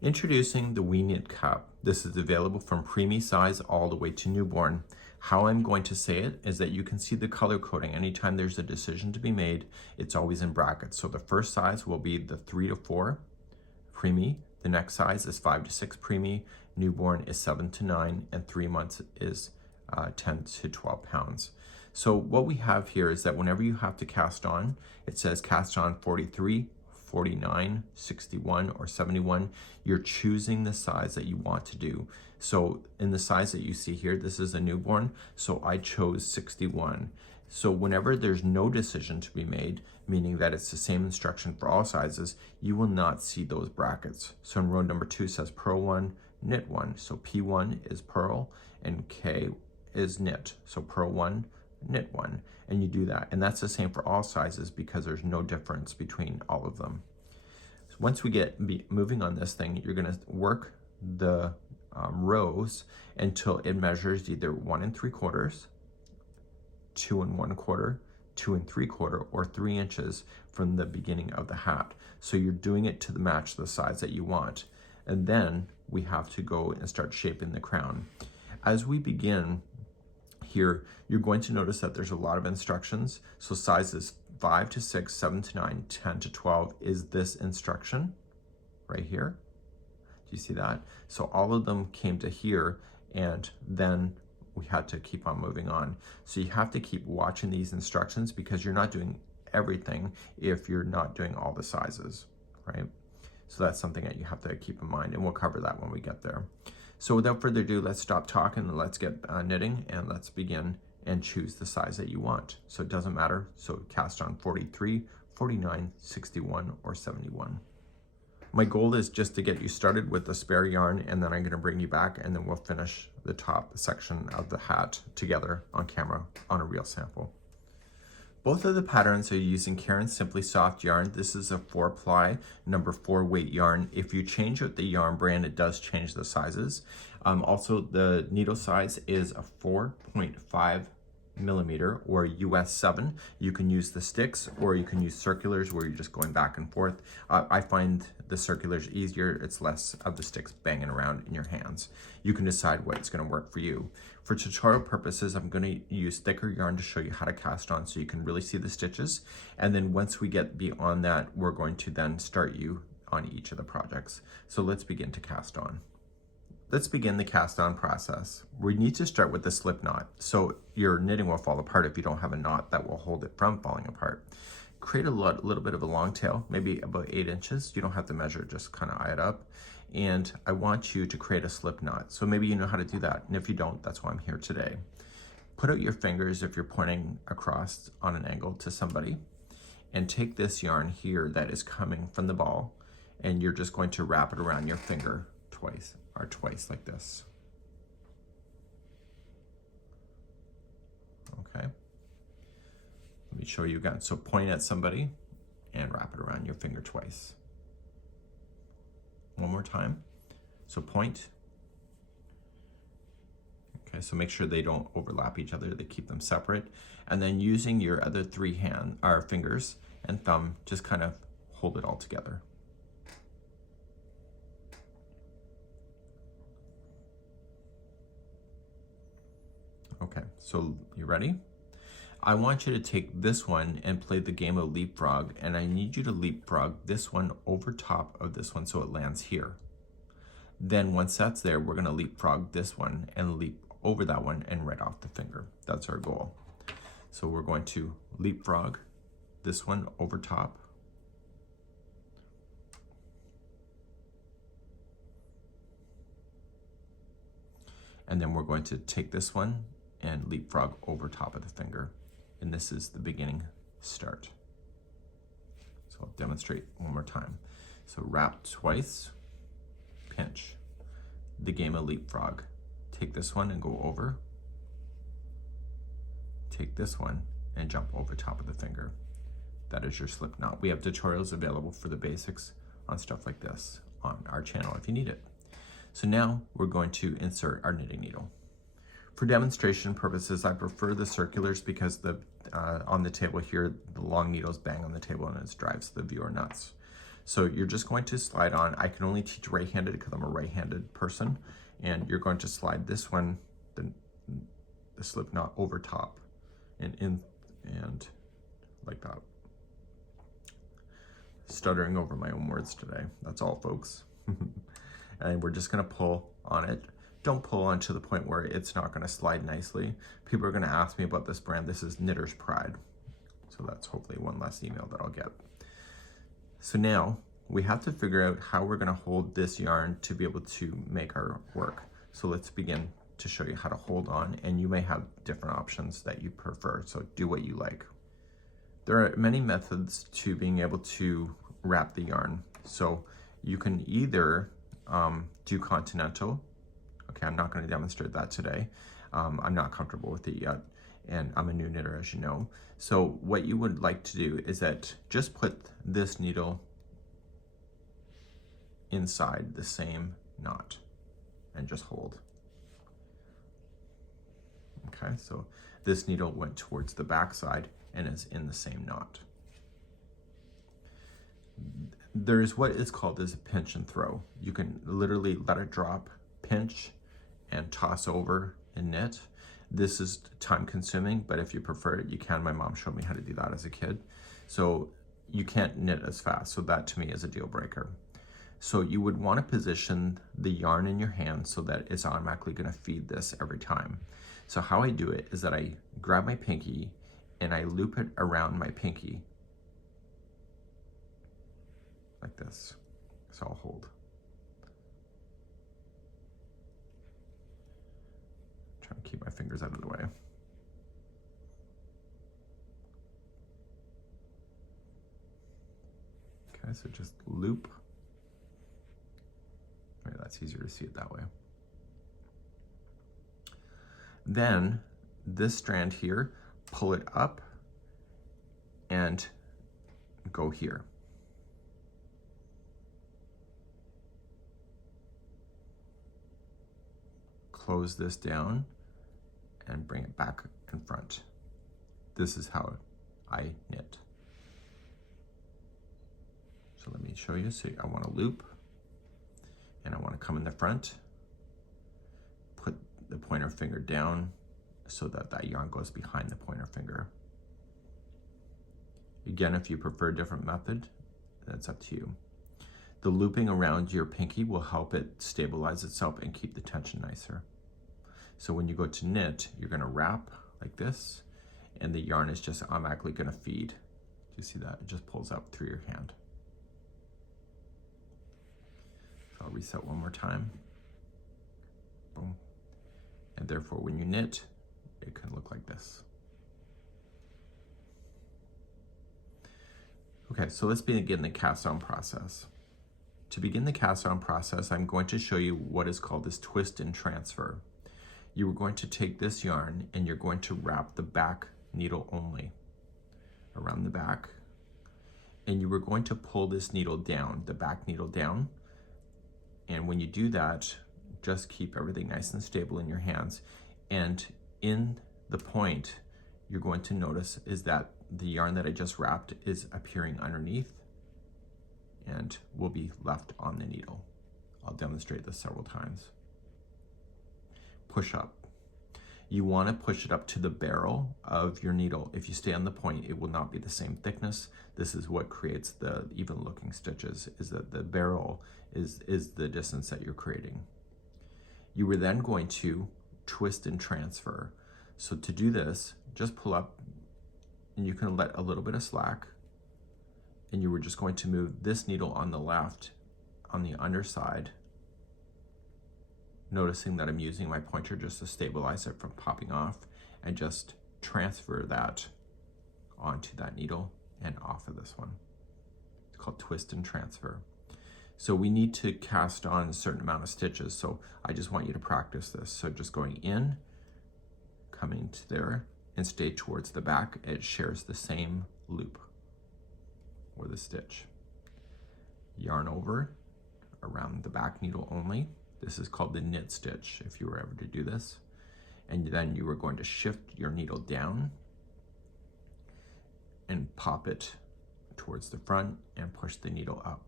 Introducing the We Knit Cup. This is available from preemie size all the way to newborn. How I'm going to say it is that you can see the color coding. Anytime there's a decision to be made, it's always in brackets. So the first size will be the 3 to 4 preemie. The next size is 5 to 6 preemie. Newborn is 7 to 9, and 3 months is 10 to 12 pounds. So what we have here is that whenever you have to cast on, it says cast on 43, 49, 61, or 71, you're choosing the size that you want to do. So in the size that you see here, this is a newborn, so I chose 61. So whenever there's no decision to be made, meaning that it's the same instruction for all sizes, you will not see those brackets. So in row number 2 says purl 1, knit 1. So P1 is purl and K is knit. So purl 1, knit 1, and you do that. And that's the same for all sizes because there's no difference between all of them. So once we get moving on this thing, you're going to work the rows until it measures either 1 3/4, 2 1/4, 2 3/4, or 3 inches from the beginning of the hat. So you're doing it to match the size that you want. And then we have to go and start shaping the crown. As we begin here, you're going to notice that there's a lot of instructions. So sizes 5 to 6, 7 to 9, 10 to 12 is this instruction right here. Do you see that? So all of them came to here, and then we had to keep on moving on. So you have to keep watching these instructions because you're not doing everything if you're not doing all the sizes, right? So that's something that you have to keep in mind, and we'll cover that when we get there. So without further ado, let's stop talking and let's get knitting, and let's begin and choose the size that you want. So it doesn't matter. So cast on 43, 49, 61, or 71. My goal is just to get you started with the spare yarn, and then I'm going to bring you back, and then we'll finish the top section of the hat together on camera on a real sample. Both of the patterns are using Caron Simply Soft yarn. This is a 4-ply, number 4 weight yarn. If you change out the yarn brand, it does change the sizes. Also, the needle size is a 4.5 millimeter or US 7. You can use the sticks or you can use circulars where you're just going back and forth. I find the circulars easier. It's less of the sticks banging around in your hands. You can decide what's going to work for you. For tutorial purposes, I'm going to use thicker yarn to show you how to cast on so you can really see the stitches. And then once we get beyond that, we're going to then start you on each of the projects. So let's begin to cast on. Let's begin the cast on process. We need to start with the slip knot. So your knitting will fall apart if you don't have a knot that will hold it from falling apart. Create a little bit of a long tail, maybe about 8 inches. You don't have to measure, just kind of eye it up. And I want you to create a slip knot. So maybe you know how to do that. And if you don't, that's why I'm here today. Put out your fingers if you're pointing across on an angle to somebody, and take this yarn here that is coming from the ball, and you're just going to wrap it around your finger twice like this. Okay. Let me show you again. So point at somebody and wrap it around your finger twice. One more time. So point. Okay, so make sure they don't overlap each other, they keep them separate. And then using your other 3 fingers and thumb, just kind of hold it all together. Okay, so you ready? I want you to take this one and play the game of leapfrog, and I need you to leapfrog this one over top of this one so it lands here. Then once that's there, we're gonna leapfrog this one and leap over that one and right off the finger. That's our goal. So we're going to leapfrog this one over top. And then we're going to take this one and leapfrog over top of the finger. And this is the beginning start. So I'll demonstrate one more time. So wrap twice, pinch. The game of leapfrog. Take this one and go over. Take this one and jump over top of the finger. That is your slip knot. We have tutorials available for the basics on stuff like this on our channel if you need it. So now we're going to insert our knitting needle. For demonstration purposes, I prefer the circulars because on the table here, the long needles bang on the table and it drives the viewer nuts. So you're just going to slide on. I can only teach right-handed because I'm a right-handed person. And you're going to slide this one, the slip knot over top and in and like that. Stuttering over my own words today. That's all, folks. And we're just gonna pull on it. Don't pull on to the point where it's not gonna slide nicely. People are gonna ask me about this brand. This is Knitter's Pride. So that's hopefully one less email that I'll get. So now we have to figure out how we're gonna hold this yarn to be able to make our work. So let's begin to show you how to hold on, and you may have different options that you prefer, so do what you like. There are many methods to being able to wrap the yarn. So you can either do continental. Okay, I'm not gonna demonstrate that today. I'm not comfortable with it yet, and I'm a new knitter, as you know. So what you would like to do is that just put this needle inside the same knot and just hold. Okay, so this needle went towards the back side and is in the same knot. There's what is called as a pinch and throw. You can literally let it drop, pinch, and toss over and knit. This is time consuming, but if you prefer it, you can. My mom showed me how to do that as a kid. So you can't knit as fast, so that to me is a deal breaker. So you would want to position the yarn in your hand so that it's automatically going to feed this every time. So how I do it is that I grab my pinky and I loop it around my pinky like this. So I'll hold. Trying to keep my fingers out of the way. Okay, so just loop. Maybe that's easier to see it that way. Then this strand here, pull it up and go here. Close this down and bring it back in front. This is how I knit. So let me show you. So I want to loop and I want to come in the front, put the pointer finger down so that that yarn goes behind the pointer finger. Again, if you prefer a different method, that's up to you. The looping around your pinky will help it stabilize itself and keep the tension nicer. So when you go to knit, you're gonna wrap like this, and the yarn is just automatically gonna feed. Do you see that? It just pulls up through your hand. So I'll reset one more time. Boom. And therefore, when you knit, it can look like this. Okay, so let's begin the cast on process. To begin the cast on process, I'm going to show you what is called this twist and transfer. You are going to take this yarn and you're going to wrap the back needle only around the back. And you are going to pull this needle down, the back needle down. And when you do that, just keep everything nice and stable in your hands. And in the point, you're going to notice is that the yarn that I just wrapped is appearing underneath and will be left on the needle. I'll demonstrate this several times. Push up. You want to push it up to the barrel of your needle. If you stay on the point, it will not be the same thickness. This is what creates the even looking stitches, is that the barrel is the distance that you're creating. You were then going to twist and transfer. So to do this, just pull up and you can let a little bit of slack, and you were just going to move this needle on the left on the underside, noticing that I'm using my pointer just to stabilize it from popping off, and just transfer that onto that needle and off of this one. It's called twist and transfer. So we need to cast on a certain amount of stitches, so I just want you to practice this. So just going in, coming to there, and stay towards the back. It shares the same loop or the stitch. Yarn over around the back needle only. This is called the knit stitch if you were ever to do this. And then you are going to shift your needle down and pop it towards the front and push the needle up.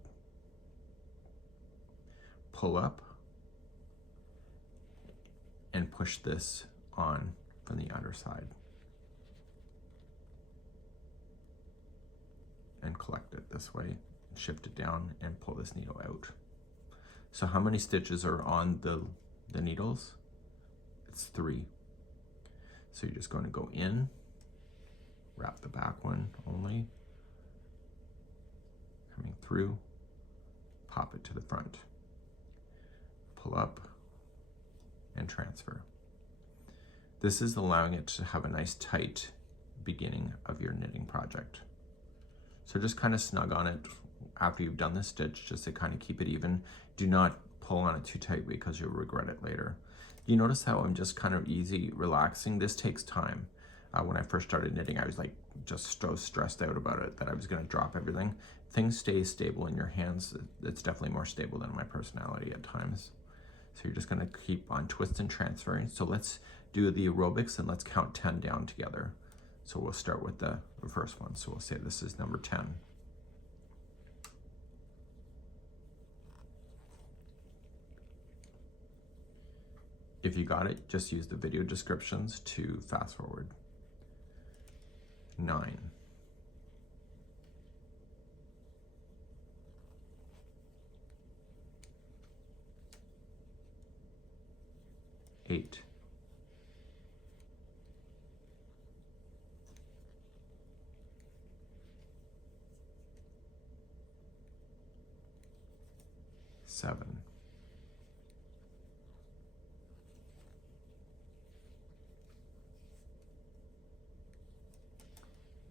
pull up and push this on from the underside and collect it this way, shift it down and pull this needle out. So how many stitches are on the needles? It's 3. So you're just going to go in, wrap the back one only, coming through, pop it to the front, pull up and transfer. This is allowing it to have a nice tight beginning of your knitting project. So just kind of snug on it after you've done this stitch, just to kind of keep it even. Do not pull on it too tight because you'll regret it later. You notice how I'm just kind of easy, relaxing. This takes time. When I first started knitting, I was like just so stressed out about it that I was going to drop everything. Things stay stable in your hands. It's definitely more stable than my personality at times. So you're just going to keep on twist and transferring. So let's do the aerobics and let's count 10 down together. So we'll start with the first one. So we'll say this is number 10. If you got it, just use the video descriptions to fast forward. 9. 8. 7.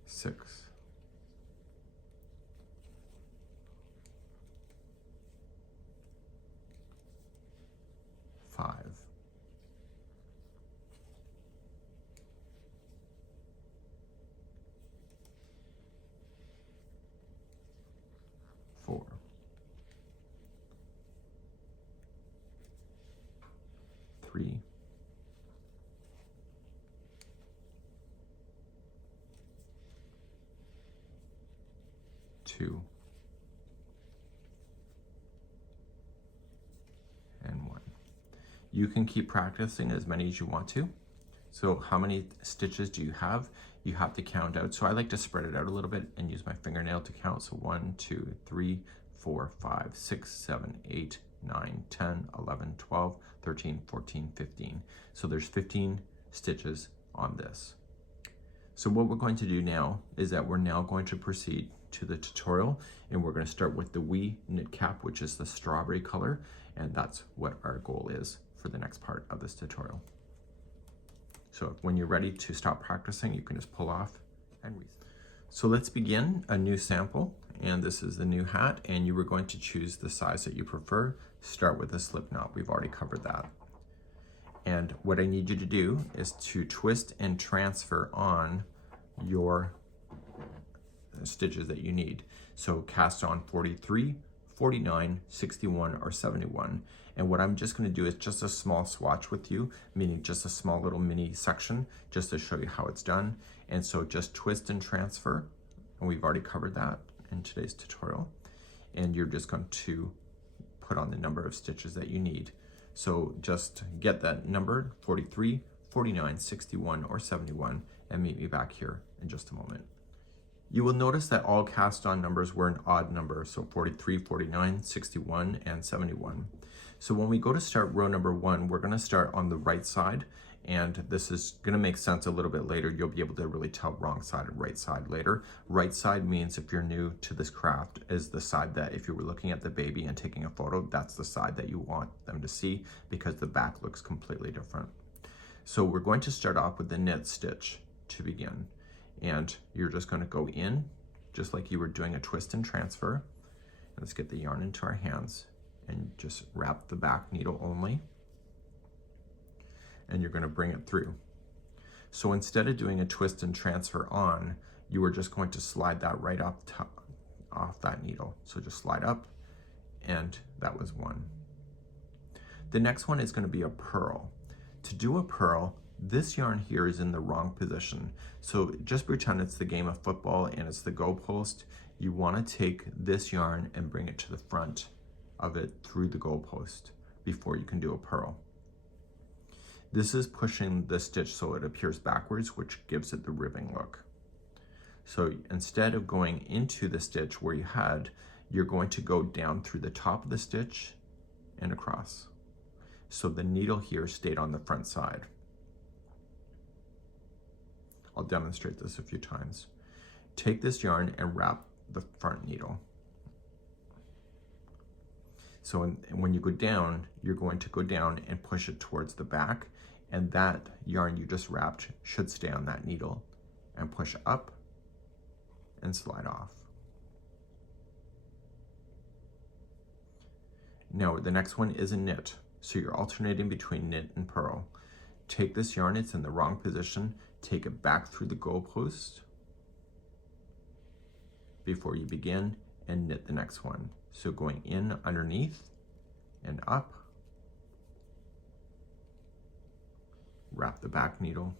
6. 5. 4. 3. 2. And 1. You can keep practicing as many as you want to. So how many stitches do you have? You have to count out. So I like to spread it out a little bit and use my fingernail to count. So 1, 2, 3, 4, 5, 6, 7, 8, 9, 10, 11, 12, 13, 14, 15. So there's 15 stitches on this. So what we're going to do now is that we're now going to proceed to the tutorial, and we're going to start with the wee knit cap, which is the strawberry color, and that's what our goal is for the next part of this tutorial. So when you're ready to stop practicing, you can just pull off and so let's begin a new sample, and this is the new hat, and you were going to choose the size that you prefer. Start with a slip knot. We've already covered that. And what I need you to do is to twist and transfer on your stitches that you need. So cast on 43, 49, 61, or 71. And what I'm just going to do is just a small swatch with you, meaning just a small little mini section, just to show you how it's done. And so just twist and transfer, and we've already covered that in today's tutorial. And you're just going to put on the number of stitches that you need. So just get that number, 43, 49, 61, or 71, and meet me back here in just a moment. You will notice that all cast on numbers were an odd number, so 43, 49, 61, and 71. So when we go to start row number 1, we're going to start on the right side, and this is going to make sense a little bit later. You'll be able to really tell wrong side and right side later. Right side means, if you're new to this craft, is the side that if you were looking at the baby and taking a photo, that's the side that you want them to see, because the back looks completely different. So we're going to start off with the knit stitch to begin. And you're just going to go in just like you were doing a twist and transfer. Let's get the yarn into our hands and just wrap the back needle only, and you're going to bring it through. So instead of doing a twist and transfer on, you are just going to slide that right off that needle. So just slide up, and that was 1. The next one is going to be a purl. To do a purl, this yarn here is in the wrong position. So just pretend it's the game of football and it's the goalpost. You want to take this yarn and bring it to the front of it through the goalpost before you can do a purl. This is pushing the stitch so it appears backwards, which gives it the ribbing look. So instead of going into the stitch where you had, you're going to go down through the top of the stitch and across. So the needle here stayed on the front side. I'll demonstrate this a few times. Take this yarn and wrap the front needle. So when you go down, you're going to go down and push it towards the back, and that yarn you just wrapped should stay on that needle, and push up and slide off. Now the next one is a knit. So you're alternating between knit and purl. Take this yarn, it's in the wrong position, take it back through the goalpost before you begin, and knit the next one. So going in underneath and up, wrap the back needle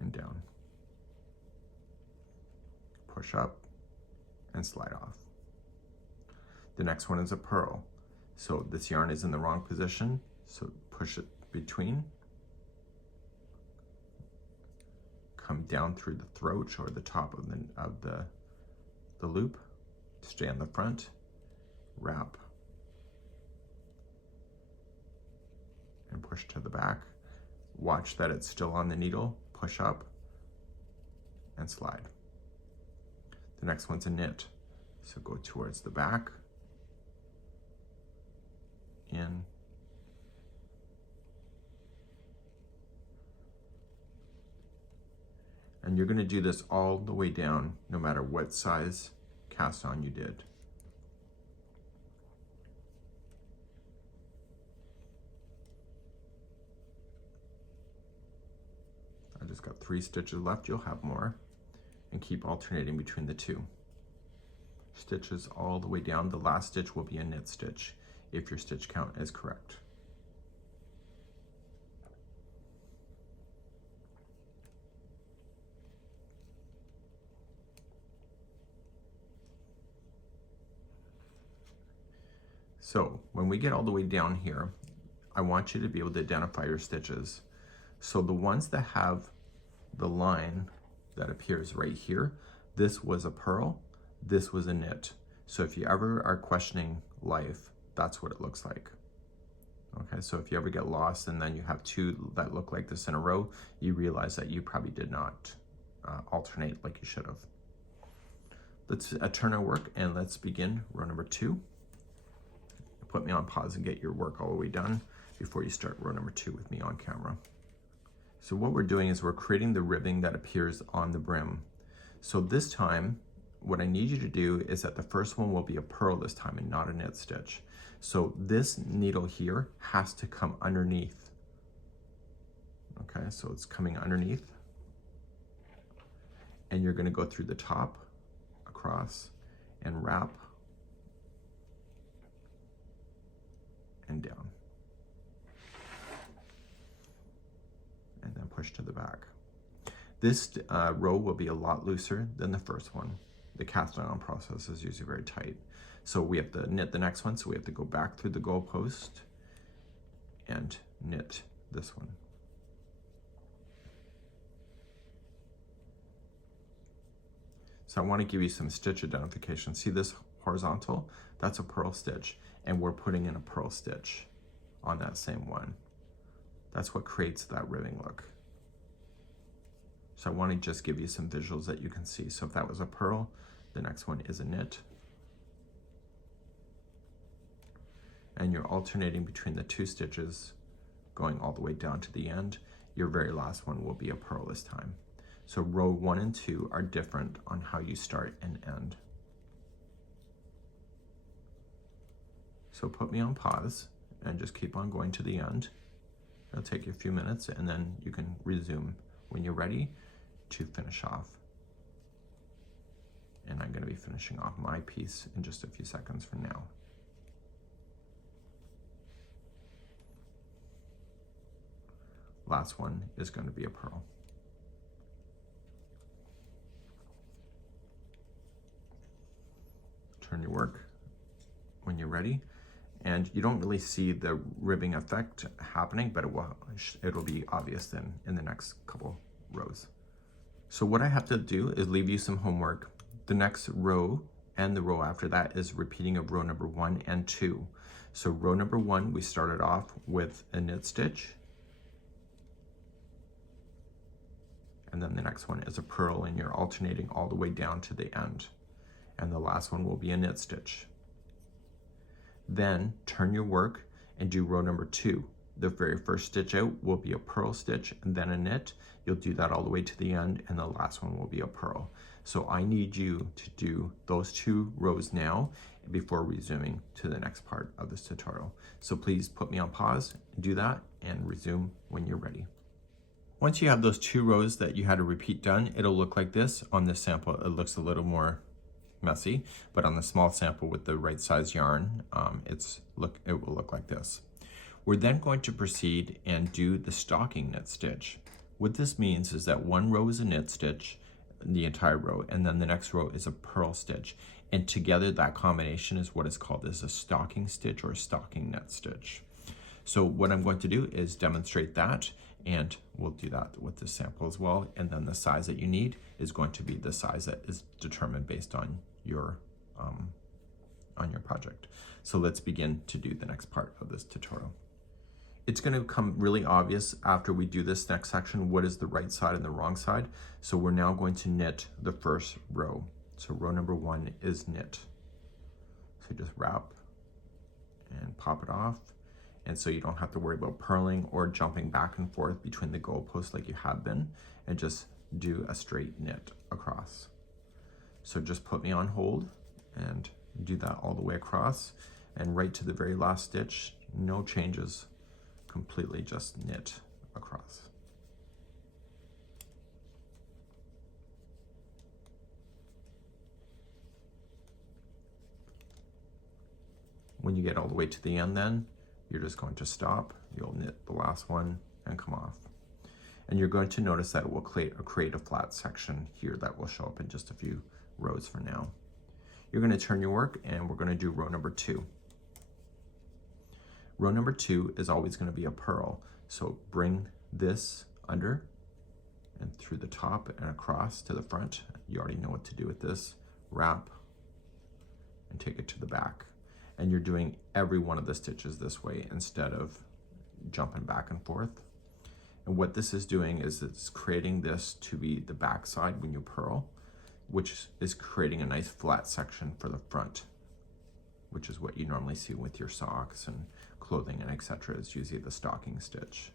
and down, push up and slide off. The next one is a purl. So this yarn is in the wrong position, so push it between, come down through the throat or the top of the loop, stay on the front, wrap, and push to the back. Watch that it's still on the needle, push up, and slide. The next one's a knit. So go towards the back, in, and you're going to do this all the way down no matter what size cast on you did. I just got 3 stitches left. You'll have more, and keep alternating between the 2 stitches all the way down. The last stitch will be a knit stitch if your stitch count is correct. So when we get all the way down here, I want you to be able to identify your stitches. So the ones that have the line that appears right here, this was a purl, this was a knit. So if you ever are questioning life, that's what it looks like. Okay, so if you ever get lost and then you have 2 that look like this in a row, you realize that you probably did not alternate like you should have. Let's turn our work and let's begin row number 2. Put me on pause and get your work all the way done before you start row number 2 with me on camera. So what we're doing is we're creating the ribbing that appears on the brim. So this time, what I need you to do is that the first one will be a purl this time and not a knit stitch. So this needle here has to come underneath. Okay, so it's coming underneath. And you're going to go through the top, across, and wrap, and down. And then push to the back. This row will be a lot looser than the first one. The cast on process is usually very tight. So we have to knit the next one, so we have to go back through the goalpost and knit this one. So I want to give you some stitch identification. See this horizontal? That's a purl stitch, and we're putting in a purl stitch on that same one. That's what creates that ribbing look. So I want to just give you some visuals that you can see. So if that was a purl, the next one is a knit. And you're alternating between the 2 stitches going all the way down to the end. Your very last one will be a purl this time. So row 1 and 2 are different on how you start and end. So put me on pause and just keep on going to the end. It'll take you a few minutes and then you can resume when you're ready to finish off. And I'm going to be finishing off my piece in just a few seconds from now. Last one is going to be a purl. turn your work when you're ready. And you don't really see the ribbing effect happening, but it'll be obvious then in the next couple rows. So what I have to do is leave you some homework. The next row and the row after that is repeating of row number 1 and 2. So row number 1, we started off with a knit stitch. And then the next one is a purl, and you're alternating all the way down to the end. And the last one will be a knit stitch. Then turn your work and do row number 2. The very first stitch out will be a purl stitch and then a knit. You'll do that all the way to the end, and the last one will be a purl. So I need you to do those 2 rows now before resuming to the next part of this tutorial. So please put me on pause, do that, and resume when you're ready. Once you have those 2 rows that you had to repeat done, it'll look like this. On this sample, it looks a little more messy, but on the small sample with the right size yarn, it will look like this. We're then going to proceed and do the stocking knit stitch. What this means is that one row is a knit stitch, the entire row, and then the next row is a purl stitch. And together that combination is what is called as a stocking stitch or a stocking knit stitch. So what I'm going to do is demonstrate that, and we'll do that with this sample as well. And then the size that you need is going to be the size that is determined based on your project. So let's begin to do the next part of this tutorial. It's going to become really obvious after we do this next section what is the right side and the wrong side. So we're now going to knit the first row. So row number 1 is knit. So just wrap and pop it off. And so you don't have to worry about purling or jumping back and forth between the goalposts like you have been, and just do a straight knit across. So just put me on hold and do that all the way across, and right to the very last stitch, no changes, completely just knit across. When you get all the way to the end, then you're just going to stop, you'll knit the last one and come off. And you're going to notice that it will create a flat section here that will show up in just a few rows from now. You're going to turn your work, and we're going to do row number 2. Row number 2 is always going to be a purl. So bring this under and through the top and across to the front. You already know what to do with this. Wrap and take it to the back. And you're doing every one of the stitches this way instead of jumping back and forth. And what this is doing is it's creating this to be the back side when you purl, which is creating a nice flat section for the front, which is what you normally see with your socks and clothing and etc. is usually the stocking stitch.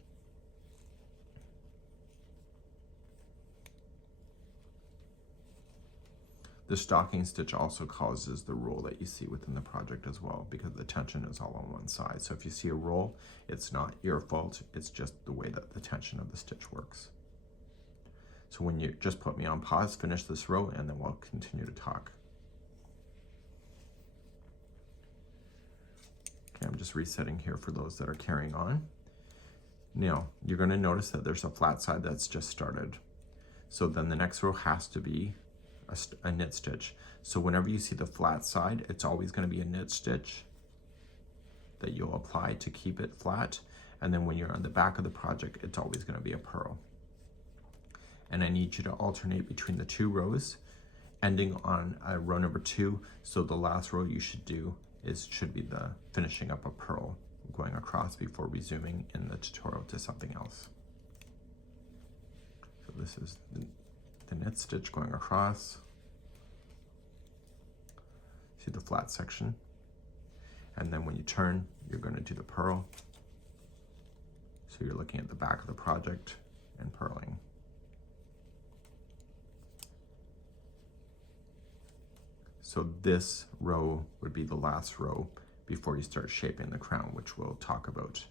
The stocking stitch also causes the roll that you see within the project as well, because the tension is all on one side. So if you see a roll, it's not your fault, it's just the way that the tension of the stitch works. So when you just put me on pause, finish this row, and then we'll continue to talk. Okay, I'm just resetting here for those that are carrying on. Now, you're going to notice that there's a flat side that's just started. So then the next row has to be a knit stitch. So whenever you see the flat side, it's always going to be a knit stitch that you'll apply to keep it flat. And then when you're on the back of the project, it's always going to be a purl. And I need you to alternate between the 2 rows, ending on row number 2. So the last row you should do should be the finishing up a purl going across before resuming in the tutorial to something else. So this is the knit stitch going across. See the flat section, and then when you turn, you're going to do the purl. So you're looking at the back of the project and purling. So this row would be the last row before you start shaping the crown, which we'll talk about.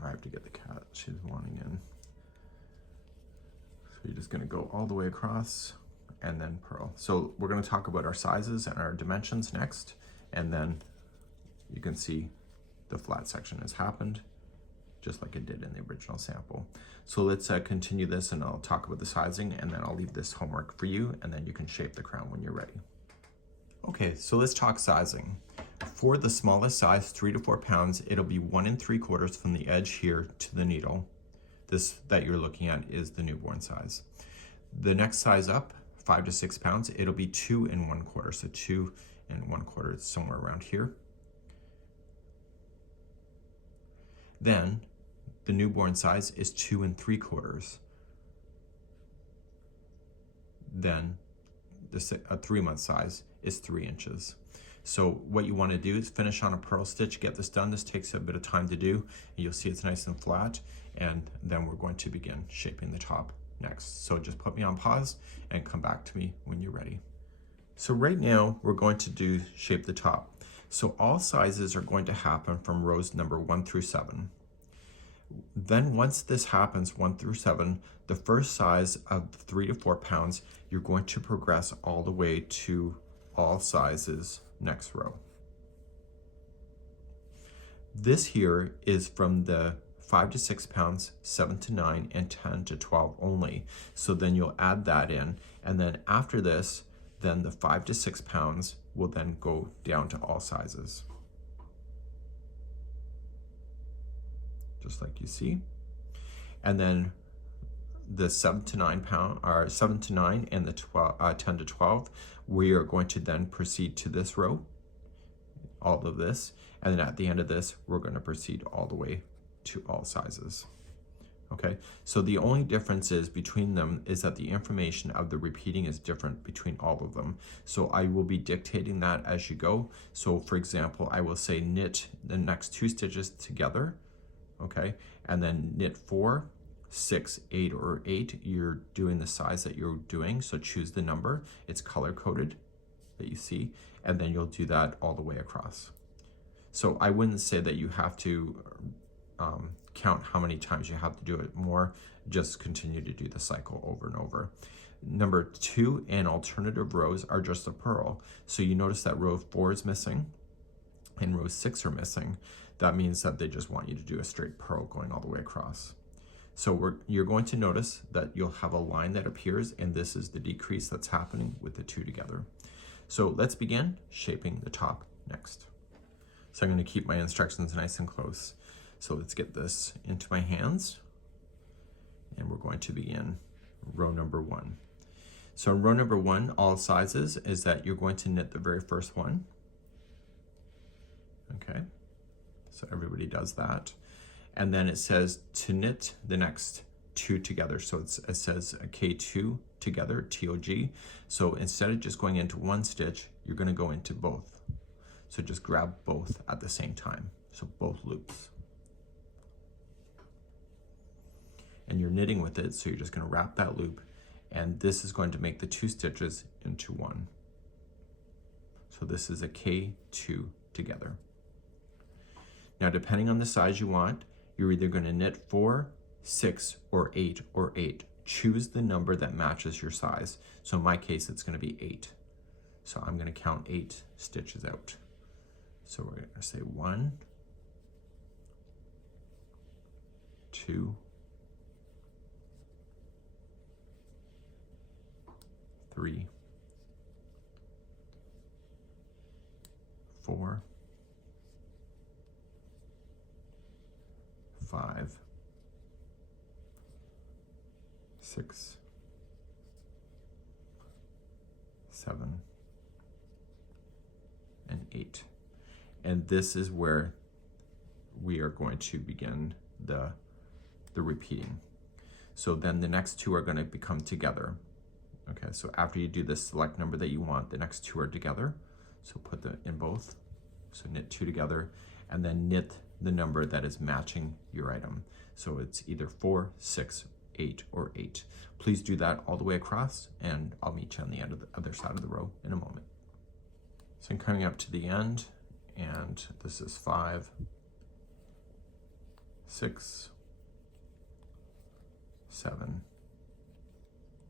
I have to get the cat, she's wanting in. So you're just gonna go all the way across and then purl. So we're gonna talk about our sizes and our dimensions next, and then you can see the flat section has happened, just like it did in the original sample. So let's continue this, and I'll talk about the sizing, and then I'll leave this homework for you, and then you can shape the crown when you're ready. Okay, so let's talk sizing. For the smallest size, 3 to 4 pounds, it'll be 1 3/4 from the edge here to the needle. This that you're looking at is the newborn size. The next size up, 5 to 6 pounds, it'll be 2 1/4, so 2 1/4, it's somewhere around here. Then the newborn size is 2 3/4. Then the 3-month size is 3 inches. So what you want to do is finish on a purl stitch, get this done. This takes a bit of time to do, and you'll see it's nice and flat, and then we're going to begin shaping the top next. So just put me on pause and come back to me when you're ready. So right now we're going to shape the top. So all sizes are going to happen from rows number 1 through 7. Then once this happens, 1 through 7, the first size of 3 to 4 pounds, you're going to progress all the way to all sizes next row. This here is from the 5 to 6 pounds, 7 to 9, and 10 to 12 only. So then you'll add that in, and then after this, then the 5 to 6 pounds will then go down to all sizes. Just like you see. And then the 7 to 9 pound, or 7 to 9 and the 10 to 12, we are going to then proceed to this row, all of this, and then at the end of this, we're going to proceed all the way to all sizes. Okay, so the only difference is between them is that the information of the repeating is different between all of them. So I will be dictating that as you go. So for example, I will say knit the next 2 stitches together, okay, and then knit 4, 6, 8, or 8. You're doing the size that you're doing, so choose the number. It's color coded that you see, and then you'll do that all the way across. So I wouldn't say that you have to count how many times you have to do it more. Just continue to do the cycle over and over. Number 2 and alternative rows are just a purl. So you notice that row 4 is missing and row 6 are missing. That means that they just want you to do a straight purl going all the way across. So you're going to notice that you'll have a line that appears, and this is the decrease that's happening with the 2 together. So let's begin shaping the top next. So I'm going to keep my instructions nice and close. So let's get this into my hands, and we're going to begin row number 1. So in row number 1, all sizes, is that you're going to knit the very first one. Okay, so everybody does that. And then it says to knit the next 2 together. So it says a K2 together, TOG. So instead of just going into one stitch, you're going to go into both. So just grab both at the same time. So both loops. And you're knitting with it, so you're just going to wrap that loop, and this is going to make the 2 stitches into 1. So this is a K2 together. Now, depending on the size you want, you're either going to knit 4, 6, or 8, or 8. Choose the number that matches your size. So in my case, it's going to be 8. So I'm going to count 8 stitches out. So we're going to say 1, 2, 3, 4, 5, 6, 7, and 8. And this is where we are going to begin the repeating. So then the next 2 are going to become together. Okay, so after you do the select number that you want, the next 2 are together. So put them in both. So knit 2 together, and then knit the number that is matching your item. So it's either 4, 6, 8, or 8. Please do that all the way across, and I'll meet you on the end of the other side of the row in a moment. So I'm coming up to the end, and this is 5, 6, 7,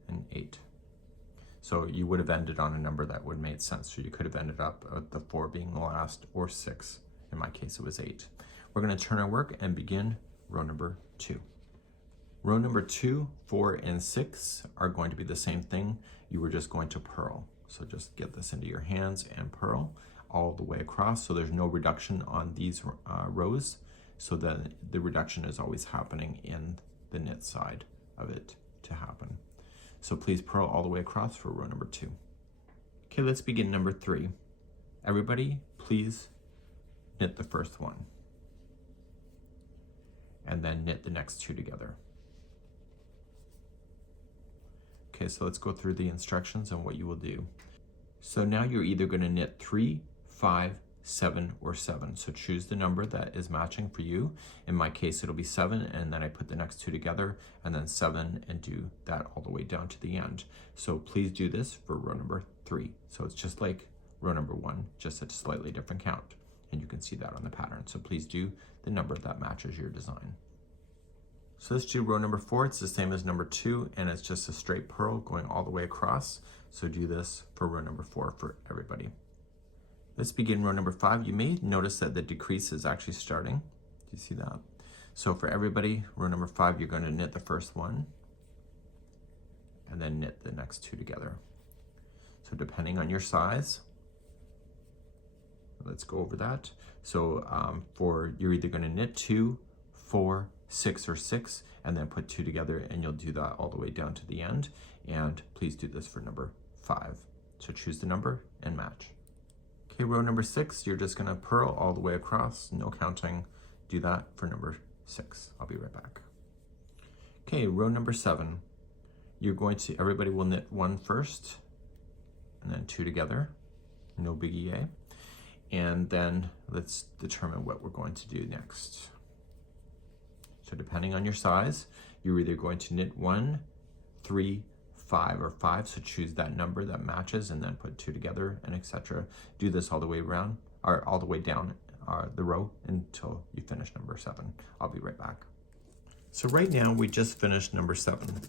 and 8. So you would have ended on a number that would make sense. So you could have ended up at the 4 being the last, or 6. In my case, it was 8. We're going to turn our work and begin row number 2. Row number 2, 4, and 6 are going to be the same thing. You were just going to purl. So just get this into your hands and purl all the way across. So there's no reduction on these rows. So that the reduction is always happening in the knit side of it to happen. So please purl all the way across for row number 2. Okay, let's begin number 3. Everybody, please knit the first one. And then knit the next 2 together. Okay, so let's go through the instructions on what you will do. So now you're either going to knit 3, 5, 7, or 7. So choose the number that is matching for you. In my case, it'll be 7, and then I put the next 2 together, and then 7, and do that all the way down to the end. So please do this for row number 3. So it's just like row number 1, just at a slightly different count. And you can see that on the pattern. So please do the number that matches your design. So let's do row number 4. It's the same as number 2, and it's just a straight purl going all the way across. So do this for row number 4 for everybody. Let's begin row number 5. You may notice that the decrease is actually starting. Do you see that? So for everybody, row number 5, you're going to knit the first one and then knit the next 2 together. So depending on your size, let's go over that. So you're either going to knit 2, 4, 6, or 6, and then put 2 together, and you'll do that all the way down to the end. And please do this for number 5. So choose the number and match. Okay, row number 6, you're just going to purl all the way across, no counting. Do that for number 6. I'll be right back. Okay, row number 7, you're going to, everybody will knit 1 first, and then 2 together, no biggie, eh? And then let's determine what we're going to do next. So depending on your size, you're either going to knit 1, 3, 5, or 5. So choose that number that matches and then put 2 together, and etc. Do this all the way around, or all the way down the row until you finish number 7. I'll be right back. So right now we just finished number 7.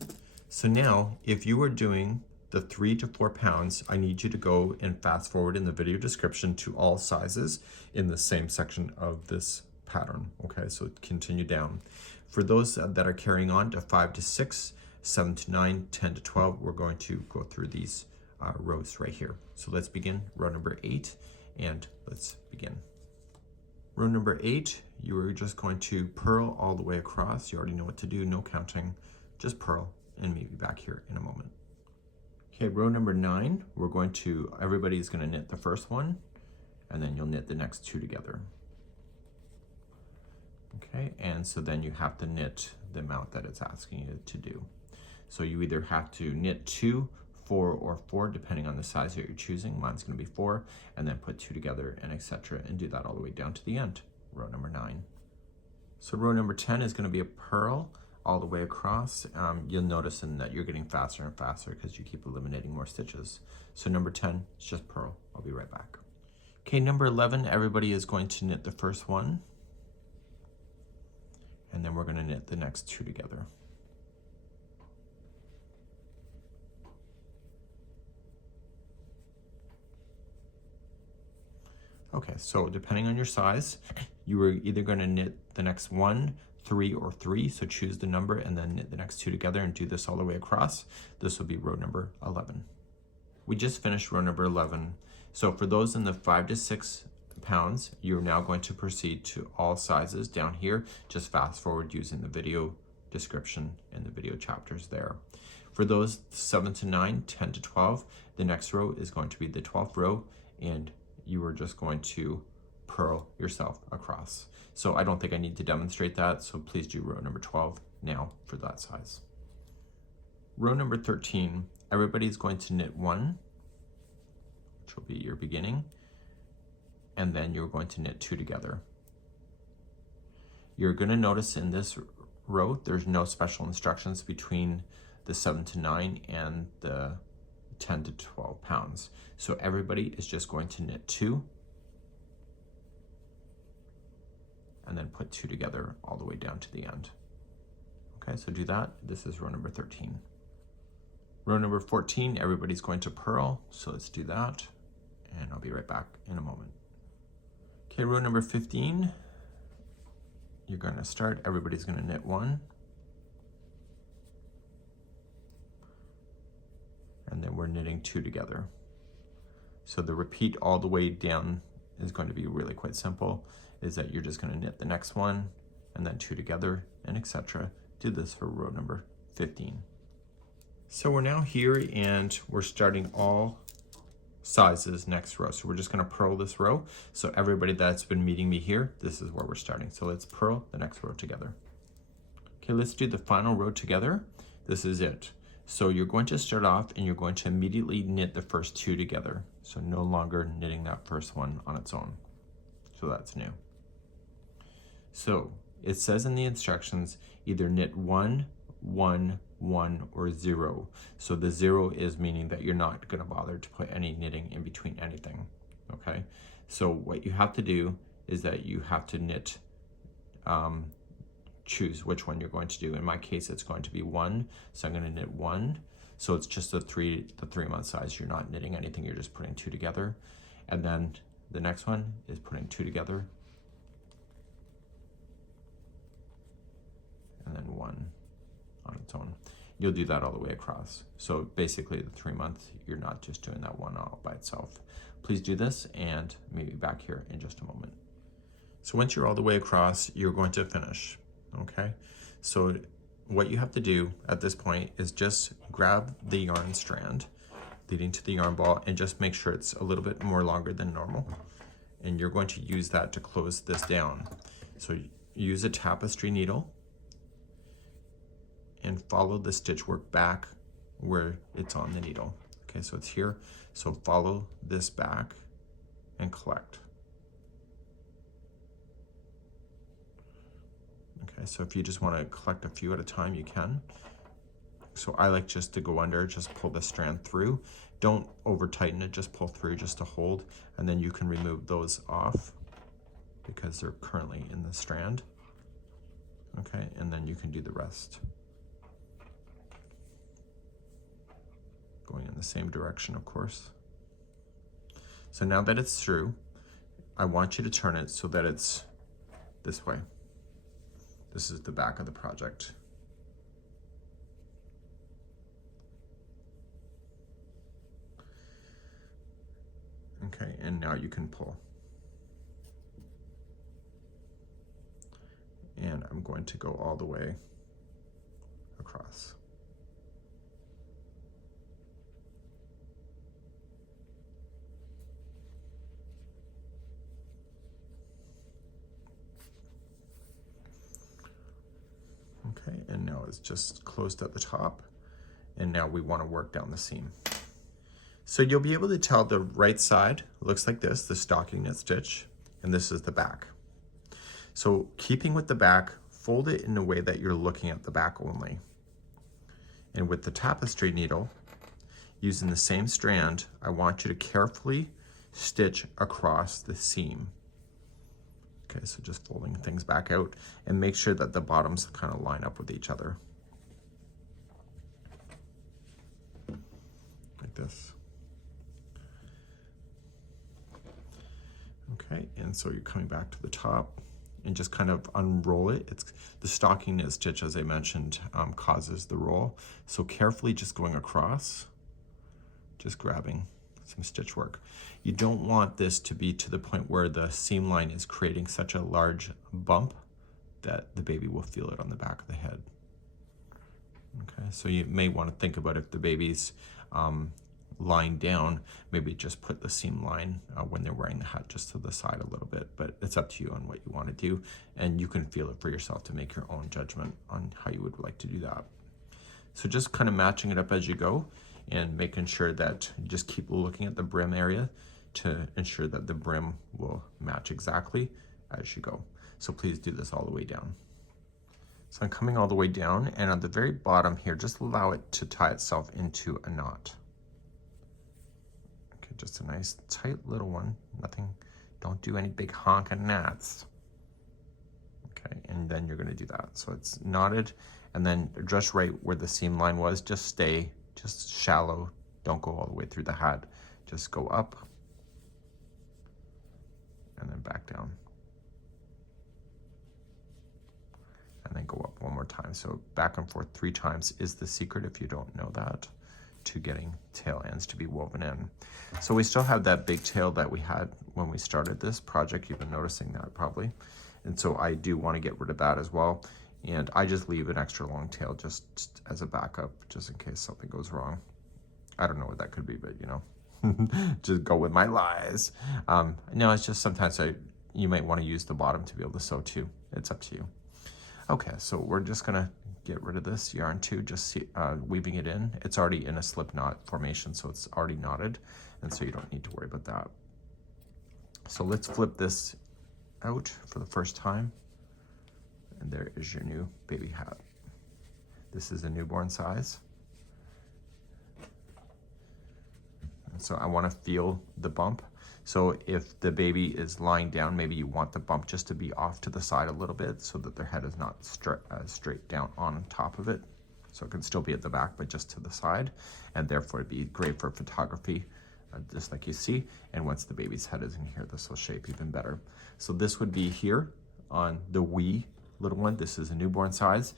So now if you were doing the 3 to 4 pounds, I need you to go and fast forward in the video description to all sizes in the same section of this pattern. Okay, so continue down. For those that are carrying on to 5 to 6, 7 to 9, 10 to 12, we're going to go through these rows right here. So let's begin row number 8, and let's begin. Row number 8, you are just going to purl all the way across. You already know what to do, no counting, just purl, and meet me back here in a moment. Okay, row number 9, we're going to, everybody's going to knit the first one, and then you'll knit the next 2 together. Okay, and so then you have to knit the amount that it's asking you to do. So you either have to knit 2, 4, or 4, depending on the size that you're choosing. Mine's going to be 4, and then put 2 together, and etc., and do that all the way down to the end, row number 9. So row number 10 is going to be a purl all the way across. You'll notice in that you're getting faster and faster because you keep eliminating more stitches. So number 10 is just purl. I'll be right back. Okay, number 11, everybody is going to knit the first one, and then we're going to knit the next 2 together. Okay, so depending on your size, you are either going to knit the next 1, 3, or 3, so choose the number and then knit the next 2 together and do this all the way across. This will be row number 11. We just finished row number 11. So for those in the 5 to 6 pounds, you're now going to proceed to all sizes down here. Just fast forward using the video description and the video chapters there. For those 7 to 9, 10 to 12, the next row is going to be the 12th row, and you are just going to purl yourself across. So I don't think I need to demonstrate that, so please do row number 12 now for that size. Row number 13, everybody's going to knit 1, which will be your beginning, and then you're going to knit 2 together. You're going to notice in this row, there's no special instructions between the 7 to 9 and the 10 to 12 pounds. So everybody is just going to knit 2 and then put 2 together all the way down to the end. Okay, so do that. This is row number 13. Row number 14, everybody's going to purl, so let's do that, and I'll be right back in a moment. Okay, row number 15, you're going to start, everybody's going to knit 1, and then we're knitting 2 together. So the repeat all the way down is going to be really quite simple, is that you're just going to knit the next one, and then 2 together, and etc. Do this for row number 15. So we're now here and we're starting all sizes next row. So we're just going to purl this row. So everybody that's been meeting me here, this is where we're starting. So let's purl the next row together. Okay, let's do the final row together. This is it. So you're going to start off and you're going to immediately knit the first 2 together. So no longer knitting that first one on its own. So that's new. So it says in the instructions, either knit 1, 1, 1, or 0. So the 0 is meaning that you're not going to bother to put any knitting in between anything. Okay, so what you have to do is that you have to knit, choose which one you're going to do. In my case, it's going to be 1, so I'm going to knit 1. So it's just the 3-month size. You're not knitting anything, you're just putting 2 together. And then the next one is putting 2 together, and then 1 on its own. You'll do that all the way across. So basically the 3-month, you're not just doing that one all by itself. Please do this and meet me back here in just a moment. So once you're all the way across, you're going to finish, okay? So what you have to do at this point is just grab the yarn strand leading to the yarn ball and just make sure it's a little bit more longer than normal. And you're going to use that to close this down. So use a tapestry needle and follow the stitch work back where it's on the needle. Okay, so it's here. So follow this back and collect. Okay, so if you just want to collect a few at a time, you can. So I like just to go under, just pull the strand through. Don't over tighten it, just pull through just to hold, and then you can remove those off because they're currently in the strand. Okay, and then you can do the rest. Going in the same direction, of course. So now that it's through, I want you to turn it so that it's this way. This is the back of the project. Okay, and now you can pull. And I'm going to go all the way across. Okay, and now it's just closed at the top, and now we want to work down the seam. So you'll be able to tell the right side looks like this, the stocking knit stitch, and this is the back. So keeping with the back, fold it in a way that you're looking at the back only. And with the tapestry needle, using the same strand, I want you to carefully stitch across the seam. Okay, so just folding things back out and make sure that the bottoms kind of line up with each other. Like this. Okay, and so you're coming back to the top and just kind of unroll it. It's the stocking knit stitch, as I mentioned, causes the roll. So carefully just going across, just grabbing some stitch work. You don't want this to be to the point where the seam line is creating such a large bump that the baby will feel it on the back of the head. Okay, so you may want to think about if the baby's lying down, maybe just put the seam line when they're wearing the hat just to the side a little bit, but it's up to you on what you want to do, and you can feel it for yourself to make your own judgment on how you would like to do that. So just kind of matching it up as you go and making sure that you just keep looking at the brim area to ensure that the brim will match exactly as you go. So please do this all the way down. So I'm coming all the way down, and at the very bottom here, just allow it to tie itself into a knot. Okay, just a nice tight little one, nothing, don't do any big honking knots. Okay, and then you're gonna do that. So it's knotted, and then just right where the seam line was, just stay just shallow. Don't go all the way through the hat. Just go up and then back down. And then go up one more time. So back and forth 3 times is the secret, if you don't know that, to getting tail ends to be woven in. So we still have that big tail that we had when we started this project. You've been noticing that probably. And so I do want to get rid of that as well. And I just leave an extra long tail just as a backup, just in case something goes wrong. I don't know what that could be, but you know, just go with my lies. No, it's just sometimes you might want to use the bottom to be able to sew too. It's up to you. Okay, so we're just gonna get rid of this yarn too, just weaving it in. It's already in a slip knot formation, so it's already knotted, and so you don't need to worry about that. So let's flip this out for the first time, and there is your new baby hat. This is a newborn size. And so I want to feel the bump. So if the baby is lying down, maybe you want the bump just to be off to the side a little bit so that their head is not straight down on top of it. So it can still be at the back, but just to the side. And therefore it'd be great for photography, just like you see. And once the baby's head is in here, this will shape even better. So this would be here on the wee little one. This is a newborn size.